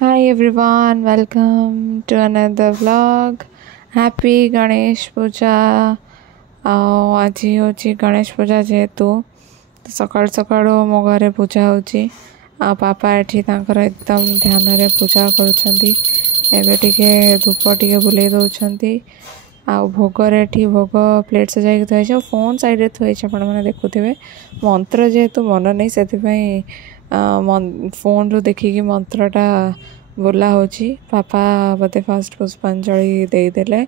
Hi everyone, welcome to another vlog. Happy Ganesh Puja. आज हूँ गणेश पूजा जेहेतु सकाल सकाल मो घरे पूजा होची पापा एठी तांकर एकदम ध्यान रे पूजा करुछंती एबे टिके धूप टिके बुले दउछंती आ भोग रे एठी भोग प्लेट से जाई थई छ फोन साइड रे थई छ आपण माने देखुथिबे मंत्र जेहेतु मन नै सेति पई फोन रो देखि कि मंत्रटा बोला होची पापा बते फास्ट पुष्पांजलि दे देले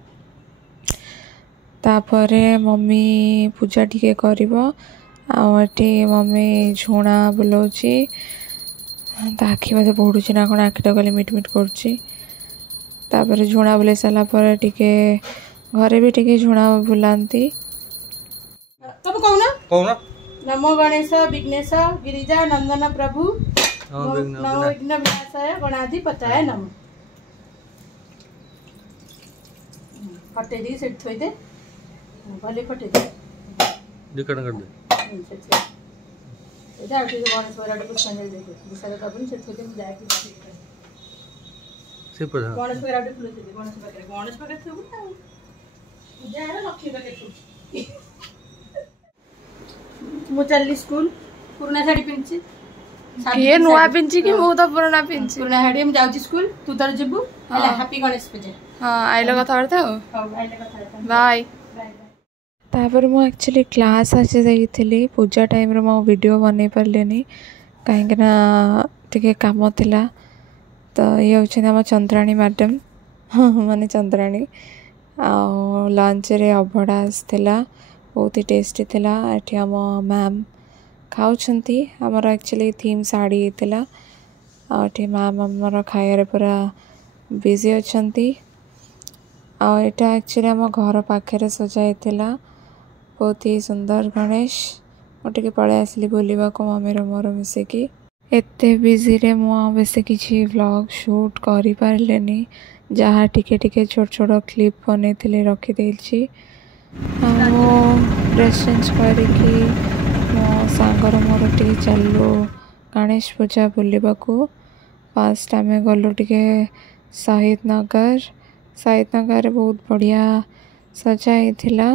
तापरे मम्मी पूजा टिके करिवो आठी मम्मी झुणा बुलाऊँची आखि बाते पड़ुची ना कौन आखिटा कहले मिट मिट कर झुणा बुले सारा पर टिके घरे भी टिके झुणा बुलांती नमो गणेश विघ्नेश गिरिजा नंदन प्रभु नमो विघ्न विनाशाय गणाधिपतये नमः फटे दी सेट थोई दे भले फटे दे दिकण कर दे इधर आके गणेश वराड पुष्पांजलि दे विशाल कबन सेट थोई दे जाय कि से पर गणेश वराड फुल दे गणेश पके थु पूजा है लक्ष्मी पके थु मु चली स्कूल पुराना साड़ी पिनची ये नुआ पिंची कि मु तो पुराना पिंची पुराना साड़ी हम जाउची स्कूल तू तर जबू हला हैप्पी गणेश पूजा हां आइलो कथा करते हो हां आइलो कथा बाय तापर मु एक्चुअली क्लास आसे जाइथिली पूजा टाइम रे मो वीडियो बनै परलेनी काहे ना टिके काम थिला तो ये होछन हम चंद्राणी मैडम माने चंद्राणी आ लंच रे अभडा आस्थिला बहुत ही टेस्टी थिला एठी हम मैम खाउछंती हमर एक्चुअली थीम साड़ी थिला आ एठी मैम हमर खाया रे पूरा बिजी अछंती आ एटा एक्चुअली हम घर पाखे सजाई थिला बहुत ही सुंदर गणेश मोटे पड़े आसली बुलवा को मम्मी मोर मिसिकी एते बिजी रे मु बेसे किछि व्लॉग शूट करि पारलेनी जहाँ टिके टिके छोट छोट क्लिप बनै थिले रखि देछि मो ड्रेस चेंज करिकी मो सांगर मोर टिके चललो गणेश पूजा बुलवा को फास्ट आमे गलो टिके शहीद नगर बहुत बढ़िया सजाई थिला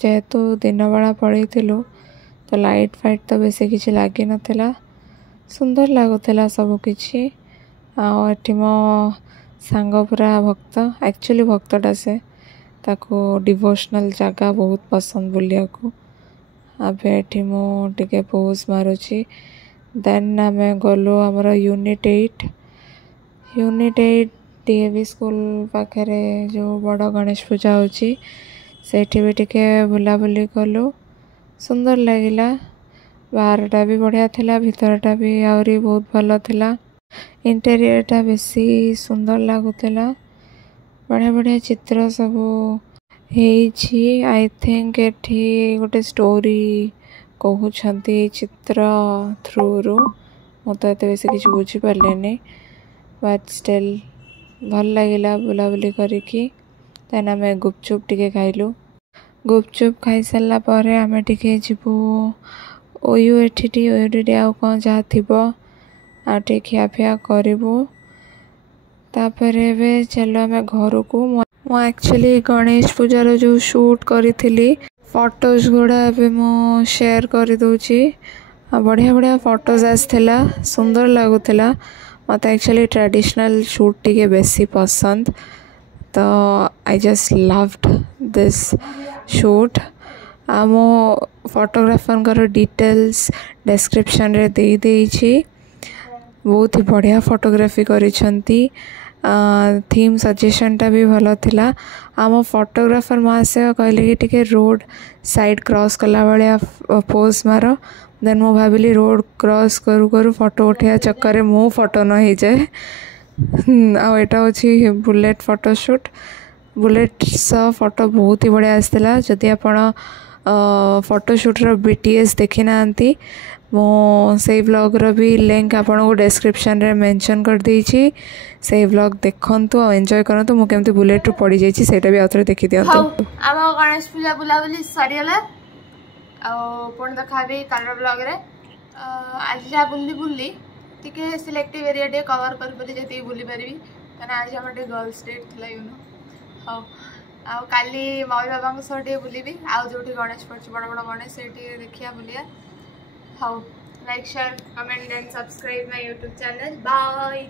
जेहेतु दिन बेला पड़े तो लाइट फाइट तो बेसी किसी लगी नाला सुंदर लगुला सबकि आठी मो सांग पूरा भक्त एक्चुअली भक्तटा से ताको डिवोशनल जगह बहुत पसंद बुलिया को अबे एठी मो टिके पोज मारुची देन आमे गलो हमर यूनिट 8 डीएवी स्कूल पाखे जो बड़ गणेश पूजा होची सेठी भी टिके बुलाबुली कलु सुंदर लगिला बाहरटा भी बढ़िया थिला भीतरटा भी आउरी बहुत भल थिला इंटेरियरटा बेसी सुंदर लागुथिला बढ़िया बढ़िया चित्र सब हेछि आई थिंक एठी गोटे स्टोरी कहउछंती चित्र थ्रू रो मो तो एते बेसी किछ बुझी पारलेनी बट स्टिल भल लगिला बुलाबुली करिकी तेना आमे गुपचुप टिके खाइलु गुपचुप खाई सारा पर आमे टिके जीवु ओयू एठी ओयूडी आउ कौन जहाँ थिबो आ टे खियाफिया करिवु तापरे बे चलो आमे घर को मो एक्चुअली गणेश पूजार जो शूट करी फोटोज गुड़ा ए मो शेयर कर दूची बढ़िया बढ़िया फोटोज आसला सुंदर लगुला मत एक्चुअली ट्रेडिशनल शूट टिके बेसी पसंद तो I just loved this shoot मो फोटोग्राफर डिटेल्स डिस्क्रिप्शन रे दे देइछि बहुत ही बढ़िया फोटोग्राफी करिसंती थीम सजेशनटा भी भल थिला आम फोटोग्राफर महाशय कहले कि टिके रोड साइड क्रॉस कला भाया पोज मार देन मु भाविली रोड क्रॉस करू करू फोटो उठा चक्कर मो फोटो न हो जाए आटा हूँ बुलेट फोटोशूट बुलेट फोटो बहुत ही बढ़िया आसला जदि आपण फोटोशूटर बीटीएस देखी ना मो से व्लॉग रो भी लिंक आपन को डिस्क्रिप्शन रे मेंशन कर देछि से व्लॉग देखंतु और एंजॉय करंतु मु केमती बुलेट रो पड़ी जाइछि सेटा भी आउथरे देखि दियंतु हम गणेश पूजा बुलाबुली सरियला आ पुण देखाबी कालर व्लॉग रे आज जा बुल्ली टिके सिलेक्टिव एरिया टे कवर कर जी बुली पारि कहना आज आम गर्ल्स डे थी यू नो हाँ आउ काली मम्मी बाबा सह टे बुलबी आउ जो गणेश पड़े बड़ बड़ गणेश से देखिया बुलिया हाँ like share comment and subscribe my YouTube channel bye.